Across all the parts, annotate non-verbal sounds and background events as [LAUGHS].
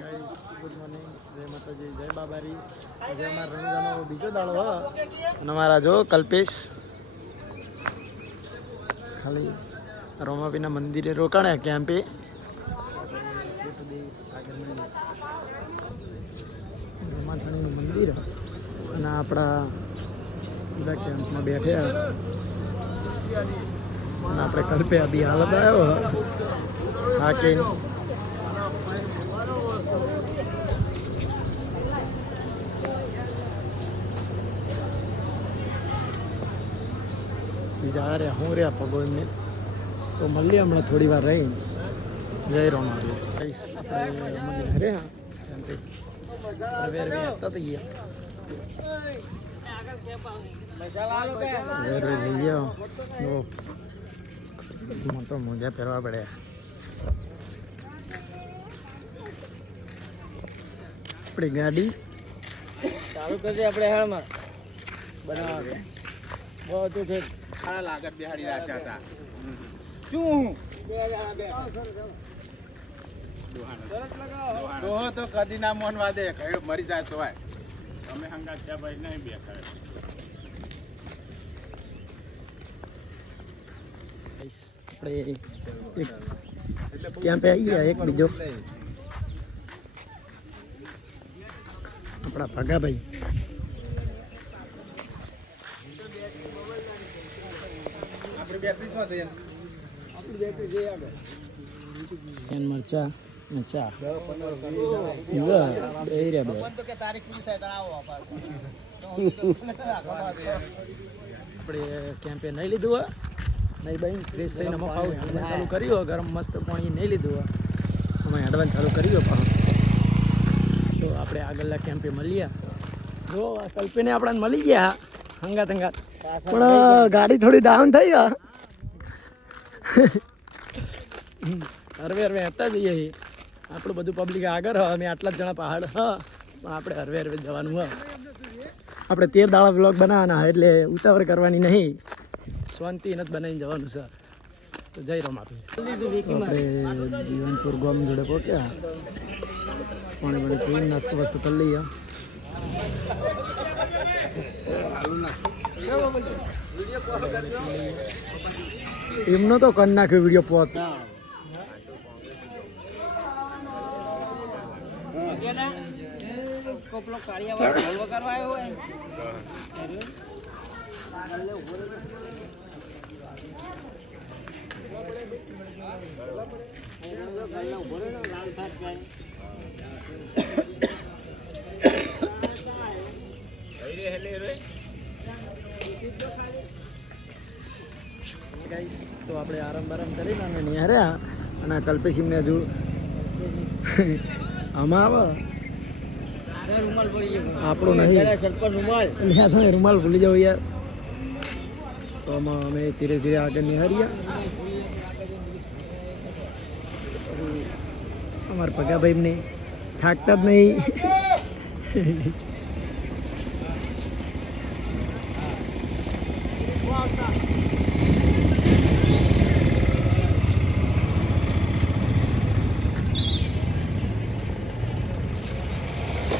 Guys good morning જય માતાજી, જય બાબારી. આજે અમારા રણગાનો બીજો દાડો અને અમારા જો કલ્પેશ. ખાલી રોમાપીના મંદિરે રોકાણ્યા કેમ્પે. રોમાઠાણીનું મંદિર અને આપણા બધા કેમ્પમાં બેઠ્યા અને આપણે કલ્પે અભી હાલત આવ્યો. હા, કે બીજા રહ્યા, હું રહ્યા પગો એમને તો મળીએ હમણાં થોડી વાર રહી જય રોમાબી આપણે વેર વેર તો મોજા પહેરવા પડ્યા. આપણી ગાડી. ચાલુ કરજે આપણે હાલમાં. બનાવવા બધું છે સારા લાગત બિહારી રાખ્યા હતા શું? ડોહો તો કદી ના મોન વાદે કયો મરી જાય સવાય અમે હંગાત ત્યાં ભાઈ નહીં બે કરે આપણે આવી ગયા એક બીજો. આપણા ભગાભાઈ. મરચા ને ચા પીવા બે રહ્યા બે તો કે તારીખ પૂરી થાય તારે આવો આપણે કેમ્પે નહીં લીધું હોય. નહીં ભાઈ ફ્રેશ થઈને અમે પાવું ચાલુ કર્યું ગરમ મસ્ત પાણી નહીં લીધું હોય. અમે હેડવાનું ચાલુ કર્યું હોય તો આપણે આગળના કેમ્પે મળીએ જો કલ્પીને આપણને મળી ગયા. હંગાત હંગાત. પણ ગાડી થોડી ડાઉન થઈ આ હરવે હરવે હતા જઈએ છીએ. આપણું બધું પબ્લિક આગળ હ અમે આટલા જ જણા પહાડ હ. પણ આપણે હરવે હરવે જવાનું હ. આપણે તેર દાડા બ્લોગ બનાવવાના હોય એટલે ઉતાવળ કરવાની નહીં. શાંતિ નથી બનાવીને જવાનું છે તો જય રમ આપણે. આપણે જીવનપુર ગોમ જોડે પહોંચ્યા. પાણી પાણી પીને નાસ્તો વાસ્તો કરી લઈએ. એમનો તો કરી નાખ્યો વીડિયો પોત. કોપલો ગાઈસ તો આપણે આરામ બારામ કરીને અમે નિહાર્યા અને આ કલ્પેશ એમને હજુ [LAUGHS] આમાં આવે. આપણો નહીં. રૂમાલ. ભૂલી યાર. તો આમાં અમે ધીરે ધીરે આગળ નિહાર્યા અમારા પગાભાઈ એમને થાકતા જ નહીં. [LAUGHS]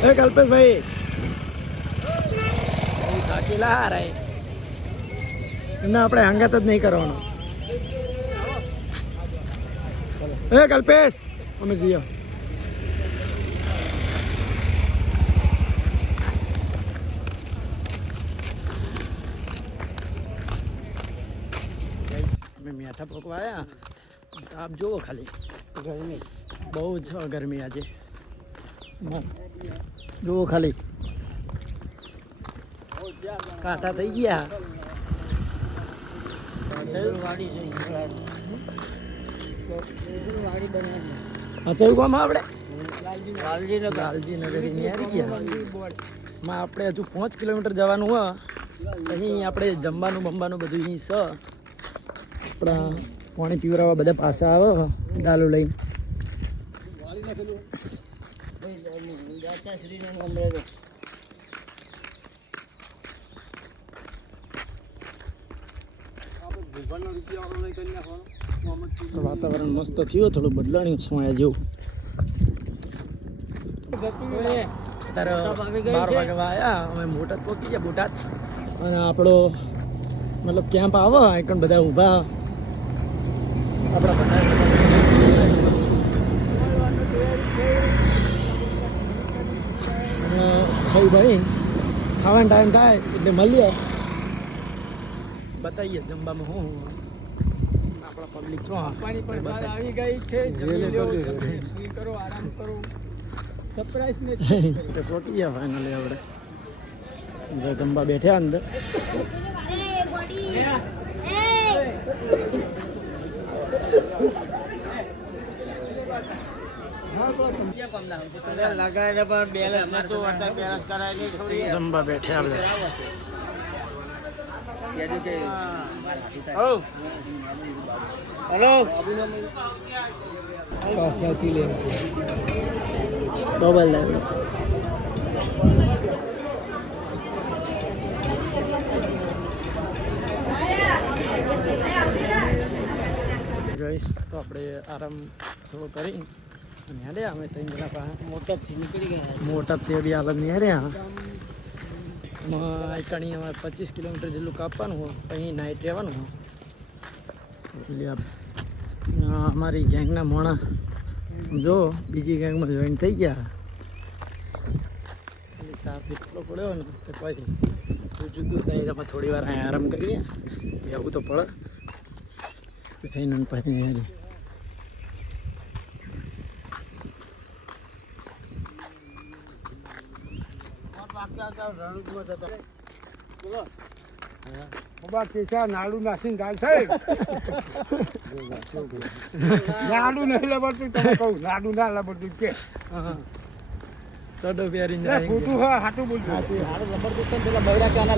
એ કલ્પેશભાઈ. થાકેલા હારા. એમને આપણે હંગાત જ નહીં કરવાનો. એ કલ્પેશ અમે જઈએ. મેઠા પકવા આવ્યા આપ જુઓ ખાલી. ગરમી. બહુ જ ગરમી આજે. જુઓ ખાલી. કાંટા થઈ ગયા. આપણે વાલજી નો લાલજી નગરી ની આવી ગયા. માં આપણે હજુ પાંચ કિલોમીટર જવાનું હોય અહીં આપણે જમવાનું બમવાનું બધું અહીં છે આપણા પાણી પીવરાવા બધા પાછા આવે દાલો લઈને. શ્રી અમરેલો વાતાવરણ મસ્ત થયું, થોડું બદલાણી સોયા જેવું. બાર વાગે આવ્યા અમે બોટાદ પહોંચી ગયા, બોટાદ. અને આપણો મતલબ કેમ્પ આવો આઈકણ બધા ઊભા. આપણા બધા ભાઈ ભાઈ. ખાવાનો ટાઈમ થાય એટલે મળીએ બતાવીએ જમવામાં હું આપણા પબ્લિક છો. પાણી પણ બહાર આવી ગઈ છે. જમી લો કરો આરામ કરો. સરપ્રાઈઝ ને [LAUGHS] તો પહોંચી ગયા ફાઇનલી આપણે. જો જમવા બેઠ્યા અંદર. Hey, જમવા બેઠ્યા આપણે હેલો તો બોલ ગઈશ તો આપણે આરામ થોડો કરી અને હેડ્યા અમે ત્રણ જણા પાસે મોટા નીકળી ગયા મોટા તે બી હાલત એમાં આઈકણી અમારે પચીસ કિલોમીટર જેટલું કાપવાનું હોય અહીં નાઇટ રહેવાનું હોય. એટલે અમારી ગેંગના મોણા. જો બીજી ગેંગમાં જોઈન થઈ ગયા. તાપ એટલો પડ્યો ને તો કોઈ જુદું થાય તમે થોડી વાર અહીંયા આરામ કરીએ. એવું તો પડે. પછી ને હારી નાડું નાખીને ગાલ થાય નાડું નહીં લબડતું તમે નાડું ના લબડતું ચડો જાય ખોટું હા હાટું બોલતું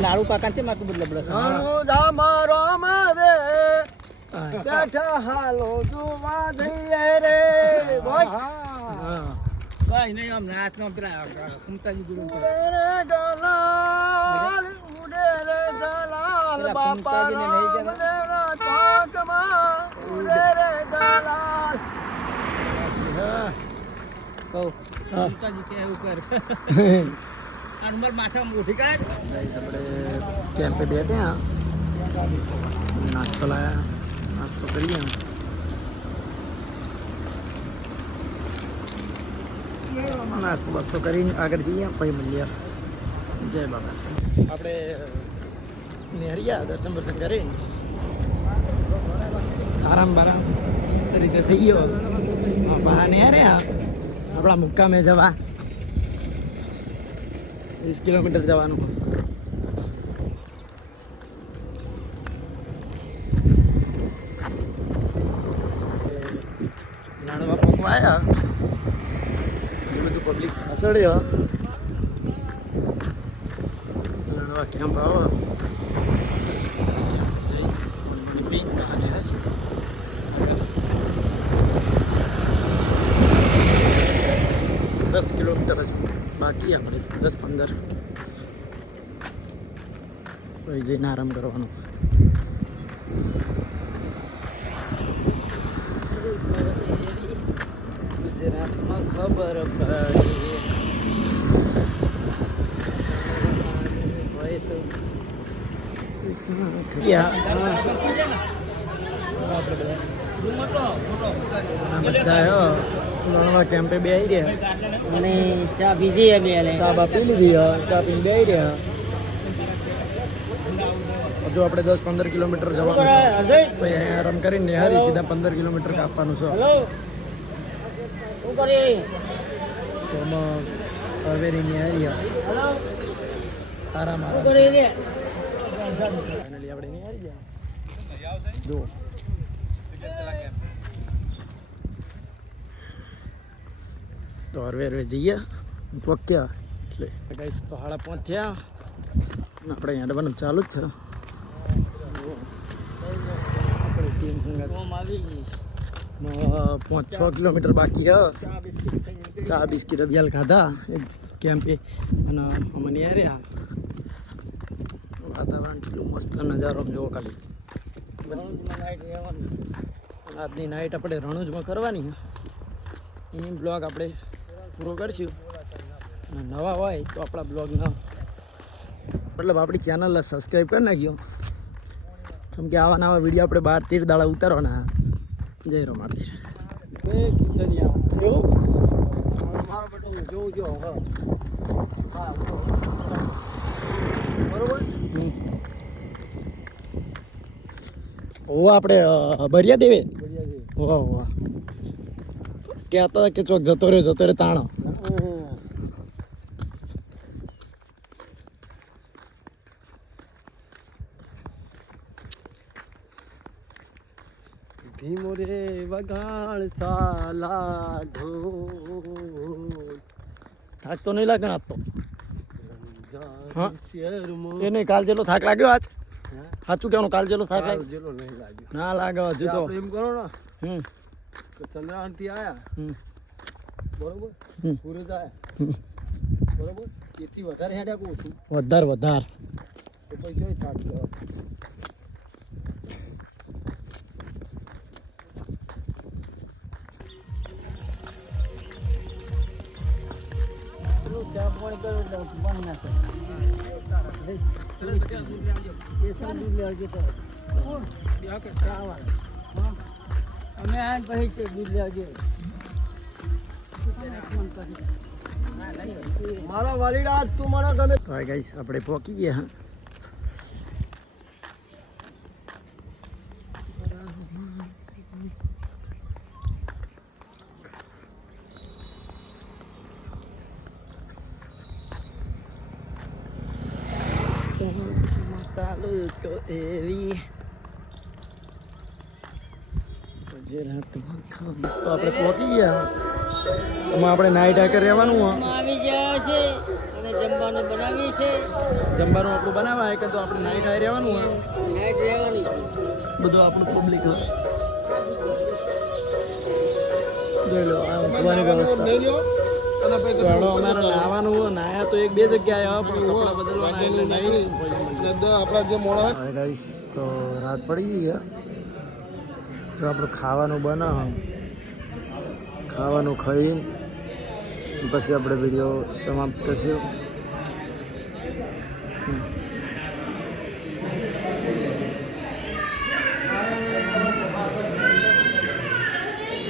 લાડુ કાકા છે મારું બધું લબડે હા. બેઠા હાલો જોવા દઈએ રે બોલ હા કઈ નહીં આમ નાચ નો પેલા કુમતાજી ગુરુ પેલા કુમતાજીને લઈ ગયા કહું. કુમતાજી કે એવું કર. [LAUGHS] આ નંબર માથામાં ઉઠી કાઢ. આપણે કેમ્પે બેઠ્યા નાસ્તો લાયા. નાસ્તો કરીએ. નાસ્તો બાસ્તો કરીને આગળ જઈએ પછી મળીએ જય બાબા આપણે નેહરિયા દર્શન દર્શન કરીને આરામ બારામ રીતે થઈ ગયો બહાર નેહર્યા આપણા મુક્કામે જવા વીસ કિલોમીટર જવાનું નાણવા પોકવા આવ્યા એ બધું પબ્લિક હસડ્યો નાણવા કેમ્પ આવો. દસ કિલોમીટર બાકી આપણે દસ પંદર. જઈને આરામ કરવાનો ગુજરાતમાં ખબર પડી હોય તો બધા હો નવા કેમ્પે બે આવી રહ્યા મને ચા પીધી હે બે ચા બા પી લીધી હો ચા પીને બે આવી રહ્યા હજુ આપણે દસ પંદર કિલોમીટર જવાનું છે પછી અહીંયા આરામ કરીને નિહારી સીધા પંદર કિલોમીટર કાપવાનું છે આરામ આરામ. ફાઇનલી આપણે નિહારી ગયા જો. તો હરવે હરવે જઈએ. પહોંચ્યા એટલે ગાઈસ તો હાડા પહોંચ્યા અને આપણે અહીંયા ડબાનું ચાલુ જ છે. આપણી ટીમ આવી માં પાંચ છ કિલોમીટર બાકી હ ચા બિસ્કિટ અભિયાલ ખાધા. કેમ્પે અને અમને રહ્યા. વાતાવરણ કેટલું મસ્ત નજારો જોવો ખાલી. આજની નાઇટ આપણે રણુજમાં કરવાની એ બ્લોગ આપણે પૂરો કરશું. અને નવા હોય તો આપણા બ્લોગના મતલબ આપણી ચેનલને સબસ્ક્રાઈબ કરી નાખ્યો જેમ કે આવા નવા વીડિયો આપણે બાર તેર દાડા ઉતારવાના. જય બે કિસનિયા. એવું? મારો બેટો જોઉં જો હવે. બરોબર? ઓ આપણે ભર્યા દેવે? બઢિયા દેવે. વાહ વાહ કહેતા હતા કે ચોક જતો રહ્યો જતો રહ્યો તાણો. ભીમો રે વગાડ સાલા ઢોલ થાક તો નહીં લાગે આજ તો? એ નહીં કાલ જેટલો થાક લાગ્યો આજ? સાચું કેવાનું કાલ જેટલો થાક લાગ્યો? જેટલો નહીં લાગ્યો. ના લાગે હજુ તો. એમ કરો ને. હમ. કે ચંદ્રયાનથી આયા. હમ. બરોબર. પૂરજ આયા. બરોબર? એથી વધારે હેડ્યા કહું છું વધાર વધાર. તો પૈસા થાક લેવા પાણી કરો એટલે પાણી નાખો અમે આ પછી દૂધ લેવા મારા વાલીડા તું મારા ગમે ગઈશ ગાઈસ આપણે પહોંચી ગયા હા? તાલુકો એવી ગુજરાતમાં ખાસ તો આપણે પહોંચી ગયા. એમાં આપણે નાઈટ આકર રહેવાનું આવી ગયા છે અને જમવાનું બનાવી છે. જમવાનું આપણું બનાવવા કે તો આપણે નાઈટ આઈ રહેવાનું હોય. નાઈટ રહેવાની બધું આપણું પબ્લિક જોઈ લો આ વ્યવસ્થા. તો હેડો અમારે નાહવાનું હોય નાહ્યા તો એક બે જગ્યાએ આવે પણ કપડાં બદલવાના એટલે નહીં આપણા જે મોડા ગાઈસ તો રાત પડી ગઈ. તો આપણું ખાવાનું બનાવ. ખાવાનું ખાઈ પછી આપણે વીડિયો સમાપ્ત કરશું.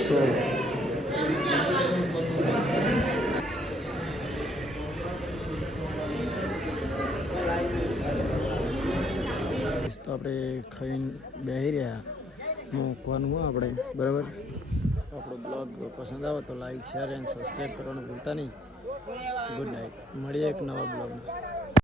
તો તો આપણે ખાઈને બેસી રહ્યા. મૂકવાનું હોય આપણે, બરાબર? આપણો બ્લોગ પસંદ આવે તો લાઈક શેર એન્ડ સબસ્ક્રાઈબ કરવાનું ભૂલતા નહીં. ગુડ નાઇટ મળીએ એક નવા બ્લોગમાં.